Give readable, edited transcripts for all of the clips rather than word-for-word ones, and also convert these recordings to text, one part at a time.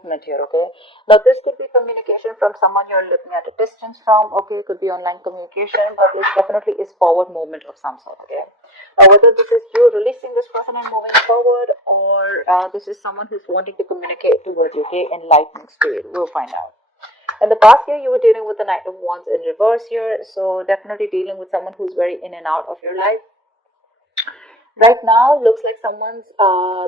movement here, okay? Now this could be communication from someone you're looking at a distance from, okay? It could be online communication, but this definitely is forward movement of some sort, okay? Now whether this is you releasing this person and moving forward, or this is someone who's wanting to communicate towards you, okay? Enlightening spirit, we'll find out. In the past year, you were dealing with the Knight of Wands in reverse here, so definitely dealing with someone who's very in and out of your life. Right now, looks like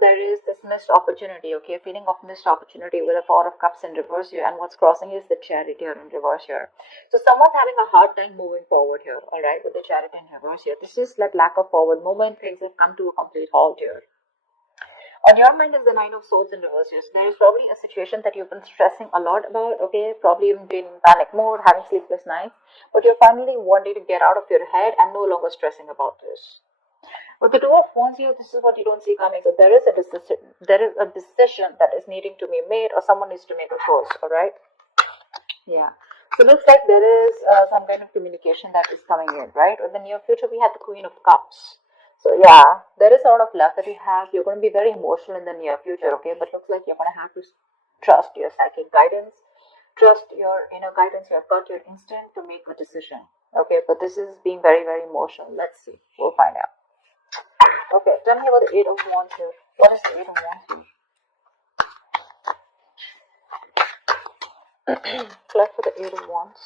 there is this missed opportunity, okay? Feeling of missed opportunity with a Four of Cups in reverse here, and what's crossing is the Chariot here in reverse here. So someone's having a hard time moving forward here, all right, with the Chariot in reverse here. This is like lack of forward movement. Things have come to a complete halt here. On your mind is the Nine of Swords in reverse here. So there is probably a situation that you've been stressing a lot about, okay? Probably even been in panic mode, having sleepless nights, but you're finally wanting to get out of your head and no longer stressing about this. With the Two of Wands here, this is what you don't see coming. So there is a decision that is needing to be made, or someone needs to make a choice, all right? Yeah. So it looks like there is some kind of communication that is coming in, right? In the near future, we have the Queen of Cups. So yeah, there is a lot of love that you have. You're going to be very emotional in the near future, okay? But looks like you're going to have to trust your psychic guidance, trust your inner guidance, your gut, your instinct to make a decision, okay? But this is being very, very emotional. Let's see. We'll find out. Okay, tell me about the Eight of Wands here. What is the Eight of Wands here? Flag for the Eight of Wands.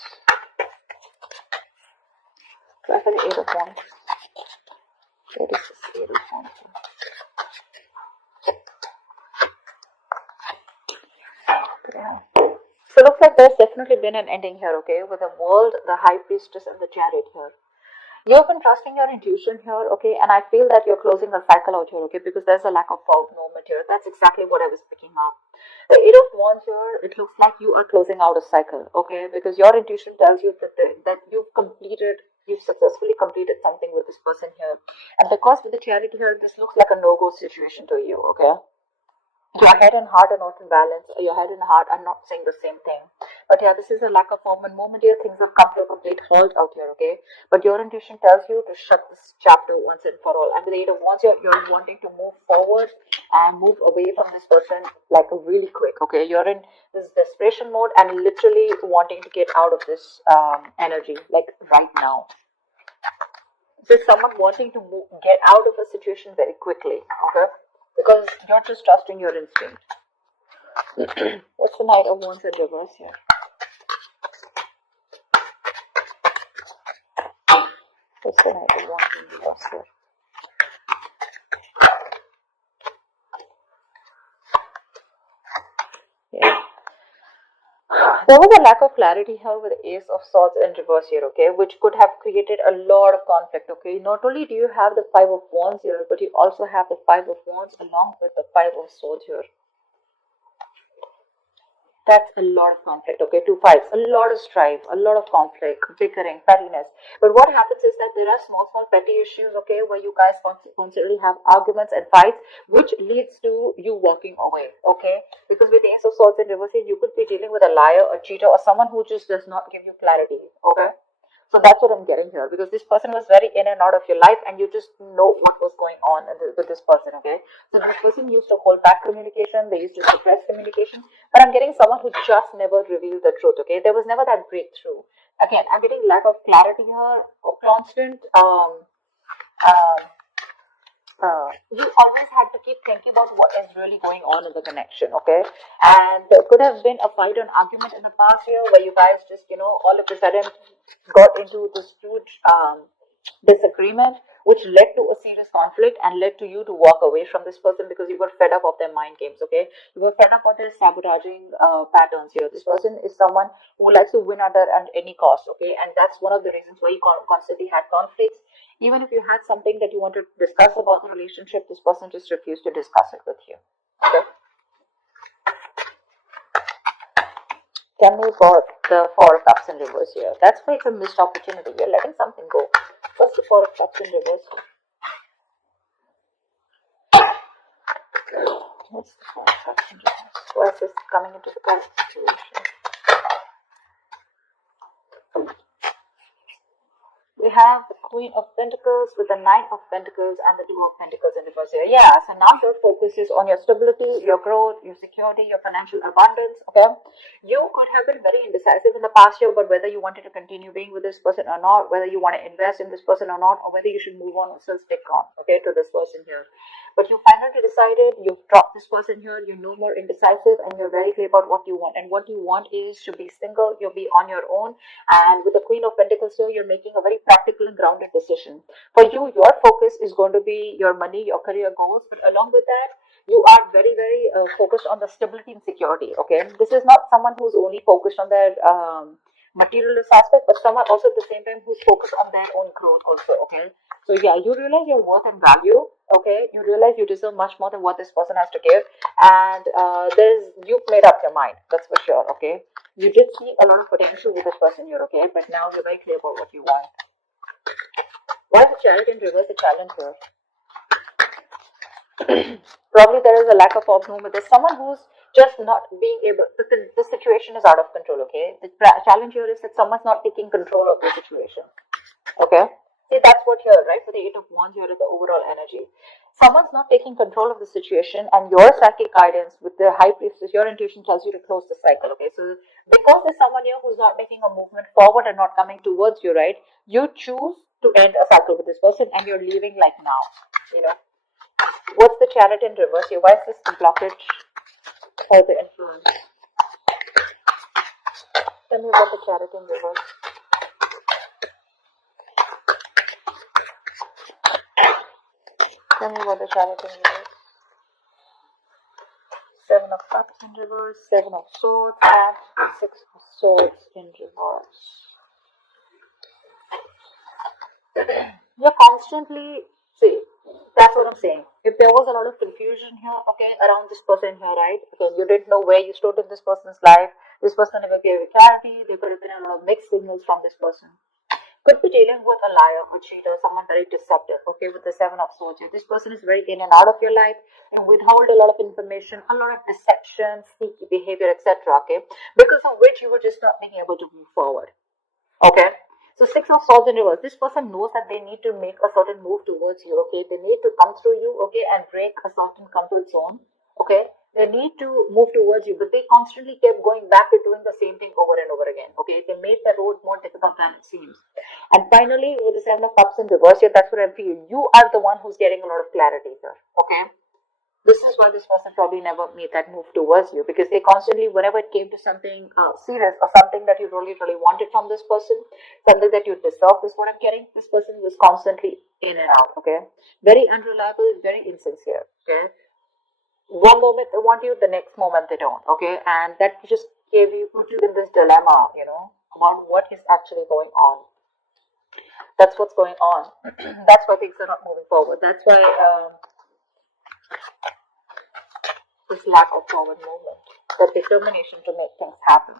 Flag for the Eight of Wands. Where is this Eight of Wands here? Yeah. So it looks like there's definitely been an ending here, okay? With the World, the High Priestess, and the Chariot here. You've been trusting your intuition here, okay, and I feel that you're closing a cycle out here, okay, because there's a lack of forward movement here. That's exactly what I was picking up. The Eight of Wands here, it looks like you are closing out a cycle, okay, because your intuition tells you that you've successfully completed something with this person here. And because with the Chariot here, this looks like a no-go situation to you, okay. Your head and heart are not in balance. Your head and heart are not saying the same thing. But yeah, this is a lack of forward movement here. Things have come to a complete halt out here, okay? But your intuition tells you to shut this chapter once and for all. And with the Eight of Wands, you're wanting to move forward and move away from this person like really quick, okay? You're in this desperation mode and literally wanting to get out of this energy, like right now. This is someone wanting to get out of a situation very quickly, okay? Because you're just trusting your instinct. What's the Knight of Wands in reverse here? What's the Knight of Wands in reverse here? Yeah. There was a lack of clarity here with the Ace of Swords in reverse here, okay, which could have created a lot of conflict, okay. Not only do you have the Five of Wands here, but you also have the Five of Wands along with the Five of Swords here. That's a lot of conflict, okay, two fights, a lot of strife, a lot of conflict, bickering, pettiness. But what happens is that there are small petty issues, okay, where you guys constantly have arguments and fights, which leads to you walking away, okay? Because with the Ace of Swords in reverse, you could be dealing with a liar, a cheater, or someone who just does not give you clarity, okay? So that's what I'm getting here, because this person was very in and out of your life and you just know what was going on with this person, okay? So this person used to hold back communication, they used to suppress communication, but I'm getting someone who just never revealed the truth, okay? There was never that breakthrough. Again, I'm getting lack of clarity here, constant, you always had to keep thinking about what is really going on in the connection, okay? And there could have been a fight or an argument in the past year where you guys just, all of a sudden got into this huge disagreement, which led to a serious conflict and led to you to walk away from this person because you were fed up of their mind games, okay? You were fed up of their sabotaging patterns here. This person is someone who likes to win at any cost, okay? And that's one of the reasons why you constantly had conflicts. Even if you had something that you wanted to discuss about the relationship, this person just refused to discuss it with you, okay? Tell me about the Four of Cups in reverse here. That's why it's a missed opportunity. You're letting something go. What's the Four of Cups in reverse here? What's the Four of Cups in reverse? Why is this coming into the current situation? We have the Queen of Pentacles with the Nine of Pentacles and the Two of Pentacles in reverse here. Yeah, so now your focus is on your stability, your growth, your security, your financial abundance, okay? You could have been very indecisive in the past year about whether you wanted to continue being with this person or not, whether you want to invest in this person or not, or whether you should move on or still stick on, okay, to this person here. But you finally decided, you've dropped this person here, you're no more indecisive, and you're very clear about what you want. And what you want is to be single, you'll be on your own. And with the Queen of Pentacles here, you're making a very practical and grounded decision. For you, your focus is going to be your money, your career goals, but along with that, you are very, very focused on the stability and security, okay? This is not someone who's only focused on their materialist aspect, but someone also at the same time who's focused on their own growth also, okay? So yeah, you realize your worth and value, okay? You realize you deserve much more than what this person has to give, and you've made up your mind, that's for sure, okay? You did see a lot of potential with this person, you're okay, but now you're very clear about what you want. Why is the Chariot in reverse a challenge here? Probably there is a lack of movement. There's someone who's just not being able, the situation is out of control, okay? The challenge here is that someone's not taking control of the situation, okay? See, that's what here, right? For the Eight of Wands, here is the overall energy. Someone's not taking control of the situation, and your psychic guidance with the High Priestess, your intuition tells you to close the cycle, okay? So because there's someone here who's not making a movement forward and not coming towards you, right? You choose to end a cycle with this person, and you're leaving like now, you know? What's the Chariot in reverse here? Why is this the blockage or the influence? Tell me about the Chariot in reverse. Tell me about the Chariot in reverse. Seven of Cups in reverse, Seven of Swords, and Six of Swords in reverse. You're constantly, see, that's what I'm saying. If there was a lot of confusion here, okay, around this person here, right? Because you didn't know where you stood in this person's life. This person never gave you clarity. There could have been a lot of mixed signals from this person. Could be dealing with a liar, a cheater, someone very deceptive, okay, with the Seven of Swords here. This person is very in and out of your life and withhold a lot of information, a lot of deception, sneaky behavior, etc., okay, because of which you were just not being able to move forward, okay. So Six of Swords in reverse. This person knows that they need to make a certain move towards you, okay. They need to come through you, okay, and break a certain comfort zone, okay. They need to move towards you, but they constantly kept going back to doing the same thing over and over again, okay. They made the road more difficult than it seems. And finally, with the Seven of Cups in reverse here, that's what I feel. You are the one who's getting a lot of clarity here, okay. This is why this person probably never made that move towards you, because they constantly, whenever it came to something serious or something that you really, really wanted from this person, something that you deserve is what I'm getting, this person was constantly in and out, okay. Very unreliable, very insincere, okay. One moment they want you, the next moment they don't, okay. And that just put you in this dilemma, you know, about what is actually going on. That's what's going on. That's why things are not moving forward. That's why this lack of forward movement, the determination to make things happen.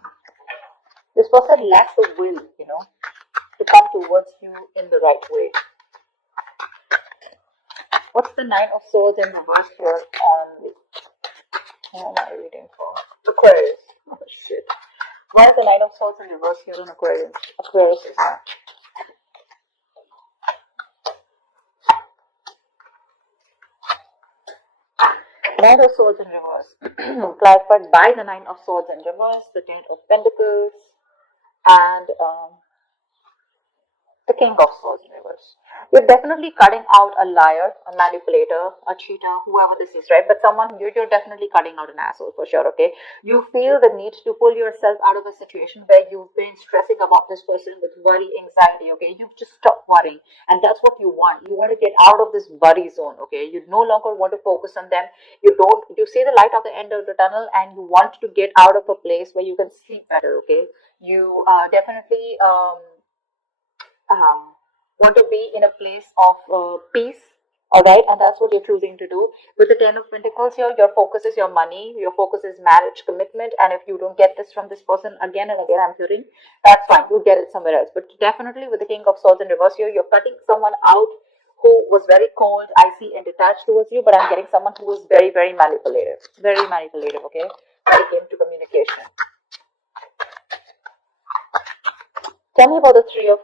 This person lacks the will, you know, to come towards you in the right way. What's the Nine of Swords in reverse here on the, what am I reading for? Aquarius. Oh shit. Why is the Nine of Swords in reverse here on Aquarius? Aquarius is not. Nine of Swords in reverse, clarified by the Nine of Swords in reverse, the Ten of Pentacles, and the King of Swords in reverse. You're definitely cutting out a liar, a manipulator, a cheater, whoever this is, right? But someone, you're definitely cutting out an asshole for sure, okay? You feel the need to pull yourself out of a situation where you've been stressing about this person with worry, anxiety, okay? You've just stopped worrying, and that's what you want. You want to get out of this worry zone, okay? You no longer want to focus on them. You see the light at the end of the tunnel, and you want to get out of a place where you can sleep better, okay? You definitely want to be in a place of peace, all right, and that's what you're choosing to do. With the Ten of Pentacles here, your focus is your money, your focus is marriage, commitment, and if you don't get this from this person again and again, I'm hearing, that's fine, you'll get it somewhere else. But definitely with the King of Swords in reverse here, you're cutting someone out who was very cold, icy, and detached towards you, but I'm getting someone who was very, very manipulative, okay, when it came to communication. Tell me about the two of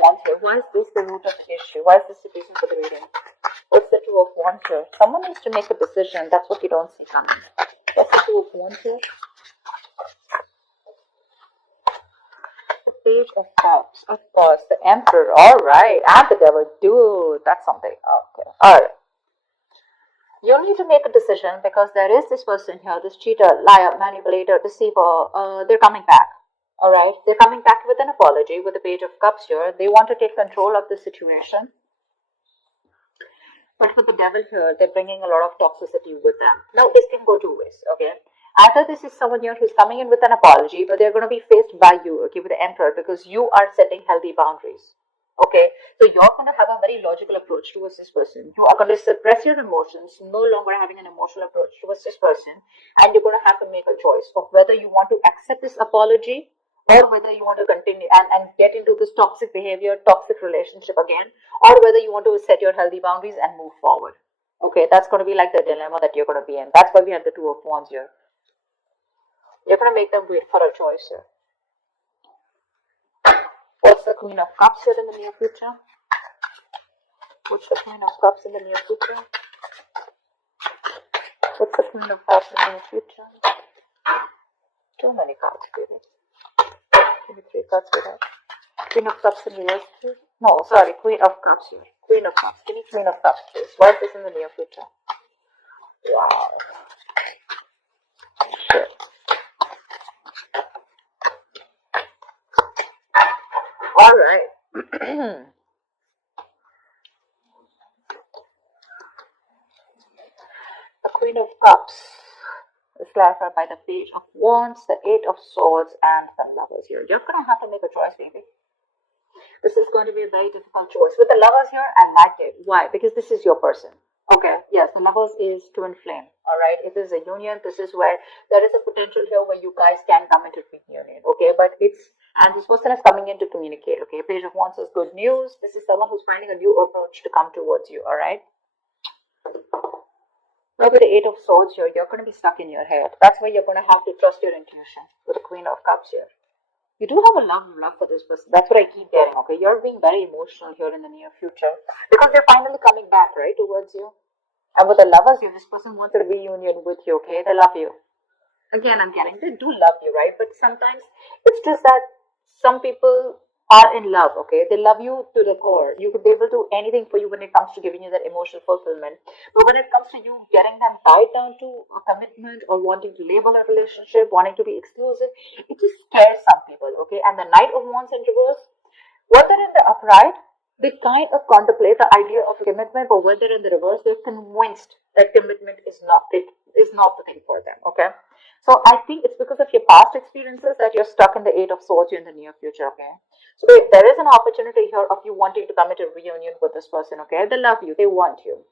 wands here. Why is this the root of the issue? Why is this the reason for the reading? What's the two of wands here? Someone needs to make a decision. That's what you don't see coming. What's the two of wands here? The page of cups. Of course, the emperor. Alright. And the devil. Dude, that's something. Okay. Alright. You need to make a decision because there is this person here, this cheater, liar, manipulator, deceiver. They're coming back. Alright, they're coming back with an apology with the page of cups here. They want to take control of the situation. But with the devil here, they're bringing a lot of toxicity with them. Now, this can go two ways, okay? Either this is someone here who's coming in with an apology, but they're going to be faced by you, okay, with the emperor, because you are setting healthy boundaries. Okay, so you're going to have a very logical approach towards this person. You are going to suppress your emotions, no longer having an emotional approach towards this person, and you're going to have to make a choice of whether you want to accept this apology or whether you want to continue and get into this toxic behavior, toxic relationship again, or whether you want to set your healthy boundaries and move forward. Okay, that's going to be like the dilemma that you're going to be in. That's why we have the two of wands here. You're going to make them wait for a choice here. What's the Queen of Cups here in the near future? What's the Queen of Cups in the near future? What's the Queen of Cups in the near future? Too many cards, baby. Give me 3 cards for that. Queen of Cups in the near future? No, sorry, Queen of Cups here. Queen of Cups. Give me Queen of Cups, please. What is this in the near future? Wow. Shit. Alright. The Queen of Cups is clarified by the Page of Wands, the 8 of Swords, and the Lovers here. You're going to have to make a choice, baby. This is going to be a very difficult choice. With the Lovers here, I like it. Why? Because this is your person. Okay, yes, the Lovers is twin flame. Alright, it is a union. This is where there is a potential here where you guys can come into reunion. Okay, but and this person is coming in to communicate. Okay, Page of Wands is good news. This is someone who's finding a new approach to come towards you. Alright. Now with the 8 of Swords here, you're going to be stuck in your head. That's why you're going to have to trust your intuition with the Queen of Cups here. You do have a love for this person. That's what I keep getting, okay? You're being very emotional here in the near future because they're finally coming back, right, towards you. And with the Lovers here, this person wants a reunion with you, okay? They love you. Again, I'm getting, they do love you, right? But sometimes it's just that some people are in love, okay? They love you to the core. You could be able to do anything for you when it comes to giving you that emotional fulfillment. But when it comes to you getting them tied down to a commitment or wanting to label a relationship, wanting to be exclusive, it just scares some people, okay? And the Knight of Wands in reverse, when they're in the upright, they kind of contemplate the idea of commitment, but when they're in the reverse, they're convinced that commitment is not the thing for them, okay? So I think it's because of your past experiences that you're stuck in the 8 of Swords in the near future, okay? So if there is an opportunity here of you wanting to come into a reunion with this person, okay? They love you, they want you,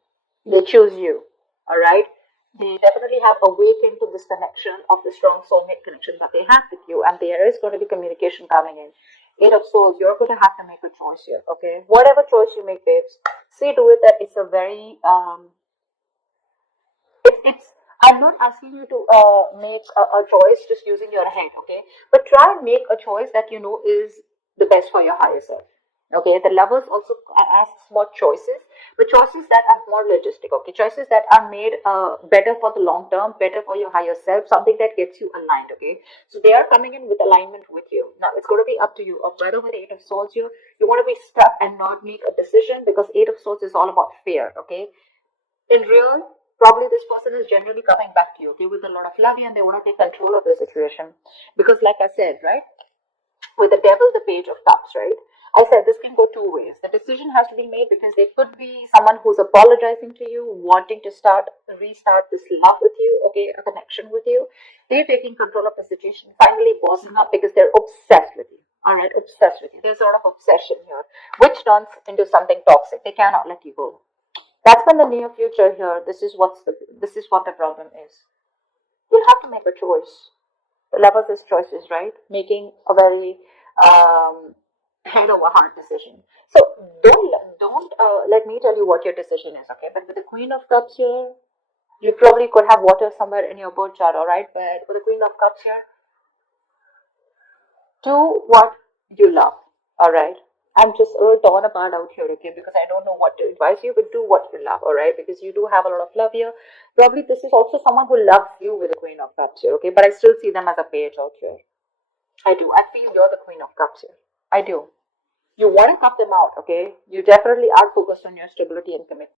they choose you, alright? They definitely have awakened to this connection of the strong soulmate connection that they have with you, and there is going to be communication coming in. 8 of Swords, you're going to have to make a choice here, okay? Whatever choice you make, babes, see to it that it's a very, I'm not asking you to make a choice just using your head, okay? But try and make a choice that you know is the best for your higher self. Okay, the Lovers also asks for choices, but choices that are more logistic, okay? Choices that are made better for the long term, better for your higher self, something that gets you aligned, okay? So they are coming in with alignment with you. Now, it's going to be up to you of whether with the 8 of Swords you want to be stuck and not make a decision, because 8 of Swords is all about fear, okay? In real, probably this person is generally coming back to you, okay, with a lot of love, and they want to take control of the situation. Because like I said, right, with the Devil, the Page of Cups, right, I said this can go two ways. The decision has to be made because there could be someone who's apologizing to you, wanting to restart this love with you, okay, a connection with you. They're taking control of the situation, finally bossing up because they're obsessed with you. Alright, obsessed with you. There's a lot of obsession here, which turns into something toxic. They cannot let you go. That's when the near future here, this is what the problem is. You have to make a choice. The Lovers is choices, right? Making a very head over heart decision. So don't let me tell you what your decision is, okay? But with the Queen of Cups here, you probably could have water somewhere in your birth chart, alright? But with the Queen of Cups here, do what you love. Alright. I'm just a little torn apart out here, okay, because I don't know what to advise you, but do what you love, alright, because you do have a lot of love here. Probably this is also someone who loves you with the Queen of Cups here, okay, but I still see them as a page out here. I do. I feel you're the Queen of Cups here. I do. You want to cup them out, okay? You definitely are focused on your stability and commitment.